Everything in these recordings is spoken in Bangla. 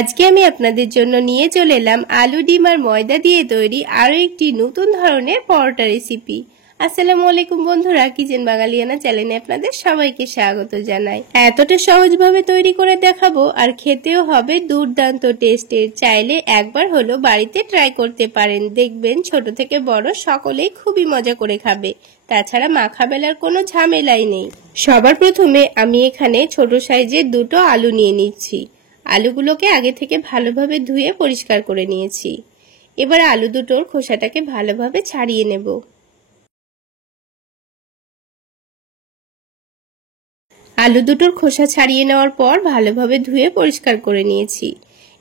আজকে আমি আপনাদের জন্য নিয়ে চলে এলাম আলু ডিম আর ময়দা দিয়ে তৈরি আরো একটি নতুন ধরনের পরোটা রেসিপি। আসসালামু আলাইকুম বন্ধুরা, কিচেন বাঙালিয়ানা চ্যানেলে আপনাদের সবাইকে স্বাগত জানাই। এতটা সহজভাবে তৈরি করে দেখাবো আর খেতেও হবে দুর্দান্ত টেস্টের। চাইলে একবার হলো বাড়িতে ট্রাই করতে পারেন, দেখবেন ছোট থেকে বড় সকলেই খুবই মজা করে খাবে। তাছাড়া মাখা বেলার কোনো ঝামেলাই নেই। সবার প্রথমে আমি এখানে ছোট সাইজের দুটো আলু নিয়ে নিচ্ছি। আলুগুলোকে আগে থেকে ভালোভাবে ধুয়ে পরিষ্কার করে নিয়েছি। এবার আলু দুটোর খোসাটাকে ভালোভাবে ছাড়িয়ে নেব। আলু দুটোর খোসা ছাড়িয়ে নেওয়ার পর ভালোভাবে ধুয়ে পরিষ্কার করে নিয়েছি।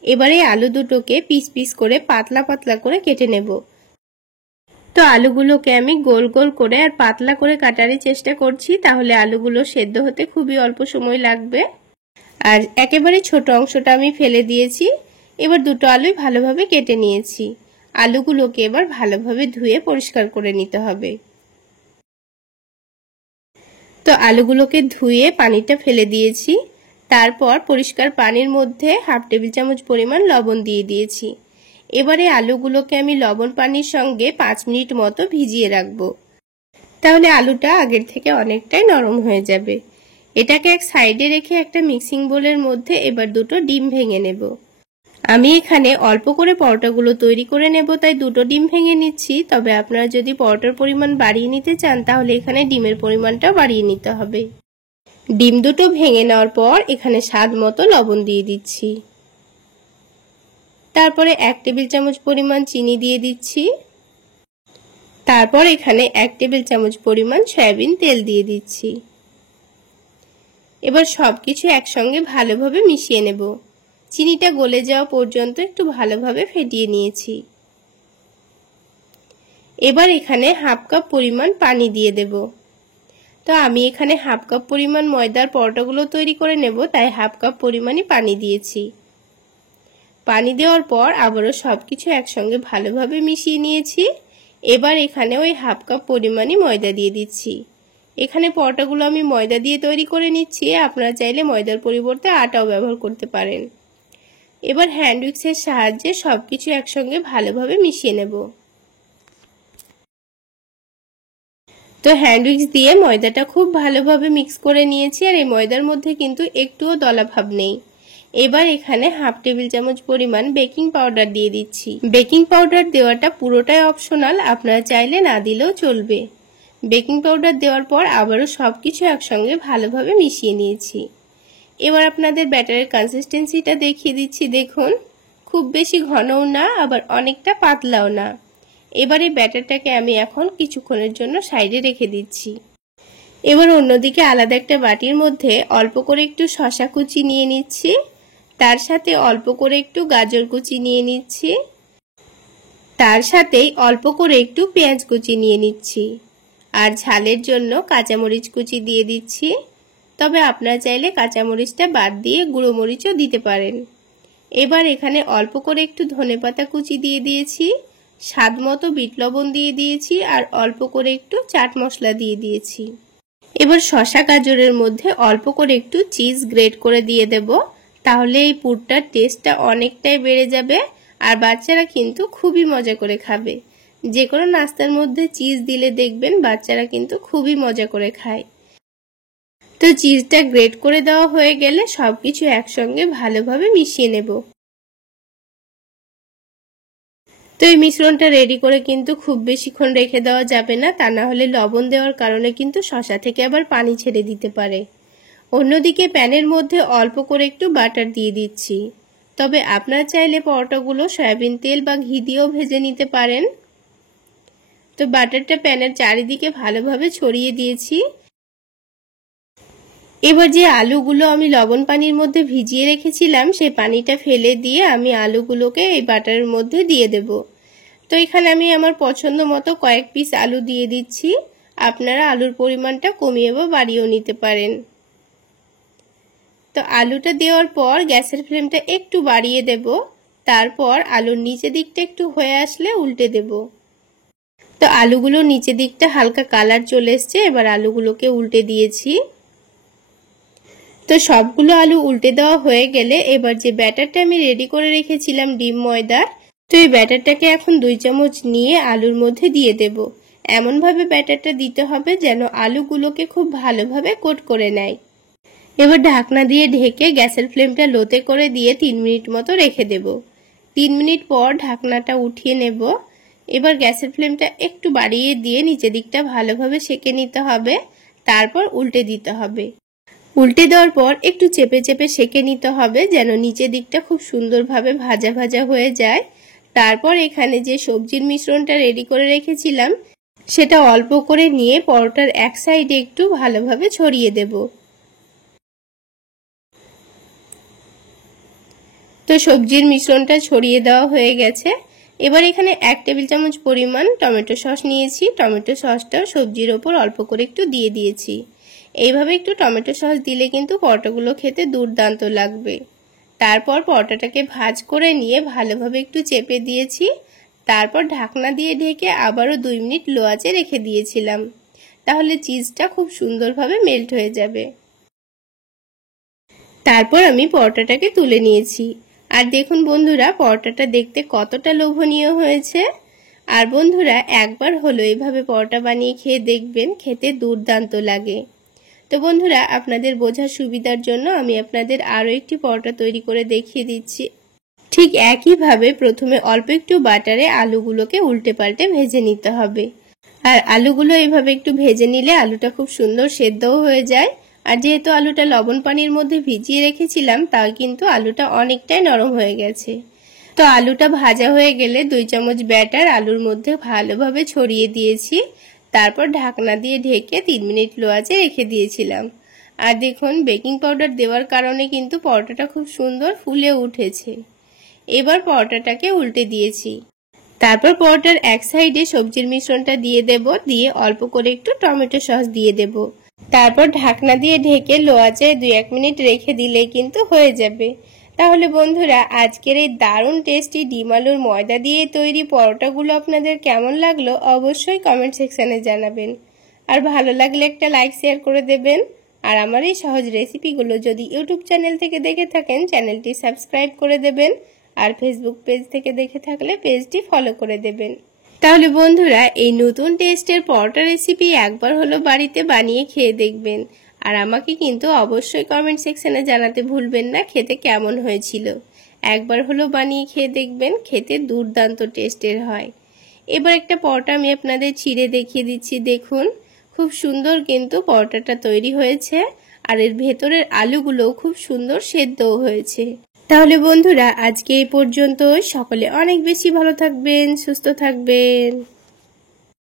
এবারে আলু দুটোকে পিস পিস করে পাতলা পাতলা করে কেটে নেব। তো আলুগুলোকে আমি গোল গোল করে আর পাতলা করে কাটারই চেষ্টা করছি, তাহলে আলুগুলো সেদ্ধ হতে খুবই অল্প সময় লাগবে। আর একেবারে ছোট অংশটা আমি ফেলে দিয়েছি। এবার দুটো আলুই ভালোভাবে কেটে নিয়েছি। আলুগুলোকে এবার ভালোভাবে ধুয়ে পরিষ্কার করে নিতে হবে। তো আলুগুলোকে ধুয়ে পানিটা ফেলে দিয়েছি। তারপর পরিষ্কার পানির মধ্যে হাফ টেবিল চামচ পরিমাণ লবণ দিয়ে দিয়েছি। এবারে আলুগুলোকে আমি লবণ পানির সঙ্গে 5 মিনিট মতো ভিজিয়ে রাখবো। তাহলে আলুটা আগের থেকে অনেকটাই নরম হয়ে যাবে। এটাকে এক সাইডে রেখে একটা মিক্সিং বোলের মধ্যে এবার দুটো ডিম ভেঙে নেব। আমি এখানে অল্প করে পরোটাগুলো তৈরি করে নেব, তাই দুটো ডিম ভেঙে নিচ্ছি। তবে আপনারা যদি পরোটার পরিমাণ বাড়িয়ে নিতে চান তাহলে এখানে ডিমের পরিমাণটা বাড়িয়ে নিতে হবে। ডিম দুটো ভেঙে নেওয়ার পর এখানে স্বাদ মতো লবণ দিয়ে দিচ্ছি। তারপরে 1 টেবিল চামচ পরিমাণ চিনি দিয়ে দিচ্ছি। তারপর এখানে 1 টেবিল চামচ পরিমাণ সয়াবিন তেল দিয়ে দিচ্ছি। এবার সবকিছু একসঙ্গে ভালোভাবে মিশিয়ে নেব। চিনিটা গলে যাওয়া পর্যন্ত একটু ভালোভাবে ফেটিয়ে নিয়েছি। এবার এখানে হাফ কাপ পরিমাণ পানি দিয়ে দেব। তো আমি এখানে হাফ কাপ পরিমাণ ময়দার পরোটাগুলো তৈরি করে নেব, তাই হাফ কাপ পরিমাণই পানি দিয়েছি। পানি দেওয়ার পর আবারও সবকিছু একসঙ্গে ভালোভাবে মিশিয়ে নিয়েছি। এবার এখানে ওই হাফ কাপ পরিমাণই ময়দা দিয়ে দিচ্ছি। এখানে পরোটাগুলো আমি ময়দা দিয়ে তৈরি করে নিচ্ছি, আপনারা চাইলে ময়দার পরিবর্তে আটাও ব্যবহার করতে পারেন। এবার হ্যান্ড উইক্সের সাহায্যে সবকিছু একসঙ্গে ভালোভাবে মিশিয়ে নেব। তো হ্যান্ড উইক্স দিয়ে ময়দাটা খুব ভালোভাবে মিক্স করে নিয়েছি, আর এই ময়দার মধ্যে কিন্তু একটুও দলা ভাব নেই। এবার এখানে হাফ টেবিল চামচ পরিমাণ বেকিং পাউডার দিয়ে দিচ্ছি। বেকিং পাউডার দেওয়াটা পুরোটাই অপশনাল, আপনারা চাইলে না দিলেও চলবে। বেকিং পাউডার দেওয়ার পর আবারও সবকিছু একসঙ্গে ভালোভাবে মিশিয়ে নিয়েছি। এবার আপনাদের ব্যাটারের কনসিস্টেন্সিটা দেখিয়ে দিচ্ছি। দেখুন, খুব বেশি ঘনও না আবার অনেকটা পাতলাও না। এবারে ব্যাটারটাকে আমি এখন কিছুক্ষণের জন্য সাইডে রেখে দিচ্ছি। এবার অন্যদিকে আলাদা একটা বাটির মধ্যে অল্প করে একটু শসা কুচি নিয়ে নিচ্ছি। তার সাথে অল্প করে একটু গাজর কুচি নিয়ে নিচ্ছি। তার সাথেই অল্প করে একটু পেঁয়াজ কুচি নিয়ে নিচ্ছি। আর ঝালের জন্য কাঁচামরিচ কুচি দিয়ে দিচ্ছি। তবে আপনারা চাইলে কাঁচামরিচটা বাদ দিয়ে গুঁড়ো মরিচও দিতে পারেন। এবার এখানে অল্প করে একটু ধনেপাতা কুচি দিয়ে দিয়েছি। স্বাদ মতো বিট লবণ দিয়ে দিয়েছি আর অল্প করে একটু চাট মশলা দিয়ে দিয়েছি। এবার শসা গাজরের মধ্যে অল্প করে একটু চিজ গ্রেট করে দিয়ে দেব, তাহলে এই পুরটার টেস্টটা অনেকটাই বেড়ে যাবে। আর বাচ্চারা কিন্তু খুবই মজা করে খাবে। যে কোনো নাস্তার মধ্যে চিজ দিলে দেখবেন বাচ্চারা কিন্তু খুবই মজা করে খায়। তো চিজটা গ্রেট করে দেওয়া হয়ে গেলে সবকিছু একসঙ্গে ভালোভাবে মিশিয়ে নেব। তো এই মিশ্রণটা রেডি করে কিন্তু খুব বেশিক্ষণ রেখে দেওয়া যাবে না, তা না হলে লবণ দেওয়ার কারণে কিন্তু শসা থেকে আবার পানি ছেড়ে দিতে পারে। অন্যদিকে প্যানের মধ্যে অল্প করে একটু বাটার দিয়ে দিচ্ছি। তবে আপনারা চাইলে পরোটাগুলো সয়াবিন তেল বা ঘি দিয়েও ভেজে নিতে পারেন। তো বাটারটা প্যানের চারিদিকে ভালোভাবে ছড়িয়ে দিয়েছি। এবার যে আলুগুলো আমি লবণ পানির মধ্যে ভিজিয়ে রেখেছিলাম সেই পানিটা ফেলে দিয়ে আমি আলুগুলোকে এই বাটারের মধ্যে দিয়ে দেব। তো এখানে আমি আমার পছন্দ মতো কয়েক পিস আলু দিয়ে দিচ্ছি। আপনারা আলুর পরিমাণটা কমিয়ে বা বাড়িয়েও নিতে পারেন। তো আলুটা দেওয়ার পর গ্যাসের ফ্লেমটা একটু বাড়িয়ে দেব। তারপর আলুর নিচের দিকটা একটু হয়ে আসলে উল্টে দেব। তো আলুগুলো নিচের দিকটা হালকা কালার চলে এসছে, এবার আলুগুলোকে উল্টে দিয়েছি। তো সবগুলো আলু উল্টে দেওয়া হয়ে গেলে এবার যে ব্যাটারটা আমি রেডি করে রেখেছিলাম ডিম ময়দার, তো এই ব্যাটারটাকে এখন 2 চামচ নিয়ে আলুর মধ্যে দিয়ে দেব। এমনভাবে ব্যাটারটা দিতে হবে যেন আলুগুলোকে খুব ভালোভাবে কোট করে নেয়। এবার ঢাকনা দিয়ে ঢেকে গ্যাসের ফ্লেমটা লোতে করে দিয়ে 3 মিনিট মতো রেখে দেব। 3 মিনিট পর ঢাকনাটা উঠিয়ে নেব। এবার গ্যাসের ফ্লেমটা একটু বাড়িয়ে দিয়ে নিচের দিকটা ভালোভাবে সেঁকে নিতে হবে, তারপর উল্টে দিতে হবে। উল্টে দেওয়ার পর একটু চেপে চেপে সেঁকে নিতে হবে যেন নিচের দিকটা খুব সুন্দরভাবে ভাজা ভাজা হয়ে যায়। তারপর এখানে যে সবজির মিশ্রণটা রেডি করে রেখেছিলাম সেটা অল্প করে নিয়ে পরোটার এক সাইডে একটু ভালোভাবে ছড়িয়ে দেব। তো সবজির মিশ্রণটা ছড়িয়ে দেওয়া হয়ে গেছে। এবার এখানে 1 টেবিল চামচ পরিমাণ টমেটো সস নিয়েছি। টমেটো সসটাও সবজির ওপর অল্প করে একটু দিয়ে দিয়েছি। এইভাবে একটু টমেটো সস দিলে কিন্তু পরোটাগুলো খেতে দুর্দান্ত লাগবে। তারপর পরোটাটাকে ভাঁজ করে নিয়ে ভালোভাবে একটু চেপে দিয়েছি। তারপর ঢাকনা দিয়ে ঢেকে আবারও 2 মিনিট লো আঁচে রেখে দিয়েছিলাম। তাহলে চিজটা খুব সুন্দরভাবে মেল্ট হয়ে যাবে। তারপর আমি পরোটাটাকে তুলে নিয়েছি। আর দেখুন বন্ধুরা, পরোটাটা দেখতে কতটা লোভনীয় হয়েছে। আর বন্ধুরা, একবার হলো এভাবে পরোটা বানিয়ে খেয়ে দেখবেন, খেতে দুর্দান্ত লাগে। তো বন্ধুরা, আপনাদের বোঝার সুবিধার জন্য আমি আপনাদের আরও একটি পরোটা তৈরি করে দেখিয়ে দিচ্ছি। ঠিক একইভাবে প্রথমে অল্প একটু বাটারে আলুগুলোকে উল্টে পাল্টে ভেজে নিতে হবে। আর আলুগুলো এইভাবে একটু ভেজে নিলে আলুটা খুব সুন্দর সেদ্ধও হয়ে যায়। আর যেহেতু আলুটা লবণ পানির মধ্যে ভিজিয়ে রেখেছিলাম, তাই কিন্তু আলুটা অনেকটাই নরম হয়ে গেছে। তো আলুটা ভাজা হয়ে গেলে 2 চামচ ব্যাটার আলুর মধ্যে ভালোভাবে ছড়িয়ে দিয়েছি। তারপর ঢাকনা দিয়ে ঢেকে 3 মিনিট লো আঁচে রেখে দিয়েছিলাম। আর দেখুন, বেকিং পাউডার দেওয়ার কারণে কিন্তু পরোটাটা খুব সুন্দর ফুলে উঠেছে। এবার পরোটাটাকে উল্টে দিয়েছি। তারপর পরোটার এক সাইডে সবজির মিশ্রণটা দিয়ে দেব, দিয়ে অল্প করে একটু টমেটো সস দিয়ে দেব। তারপর ঢাকনা দিয়ে ঢেকে লো আঁচে 2-1 মিনিট রেখে দিলে কিন্তু হয়ে যাবে। তাহলে বন্ধুরা, আজকের এই দারুণ টেস্টি ডিম আলুর ময়দা দিয়ে তৈরি পরোটাগুলো আপনাদের কেমন লাগলো অবশ্যই কমেন্ট সেকশনে জানাবেন। আর ভালো লাগলে একটা লাইক শেয়ার করে দেবেন। আর আমার এই সহজ রেসিপিগুলো যদি ইউটিউব চ্যানেল থেকে দেখে থাকেন, চ্যানেলটি সাবস্ক্রাইব করে দেবেন। আর ফেসবুক পেজ থেকে দেখে থাকলে পেজটি ফলো করে দেবেন। তাহলে বন্ধুরা, এই নতুন টেস্টের পরোটা রেসিপি একবার হলো বাড়িতে বানিয়ে খেয়ে দেখবেন। আর আমাকে কিন্তু অবশ্যই কমেন্ট সেকশনে জানাতে ভুলবেন না খেতে কেমন হয়েছিল। একবার হলো বানিয়ে খেয়ে দেখবেন, খেতে দুর্দান্ত টেস্টের হয়। এবার একটা পরোটা আমি আপনাদের ছিঁড়ে দেখিয়ে দিচ্ছি। দেখুন, খুব সুন্দর কিন্তু পরোটাটা তৈরি হয়েছে। আর এর ভেতরের আলুগুলোও খুব সুন্দর সেদ্ধও হয়েছে। তাহলে বন্ধুরা, আজকে এই পর্যন্ত। সকলে অনেক বেশি ভালো থাকবেন, সুস্থ থাকবেন।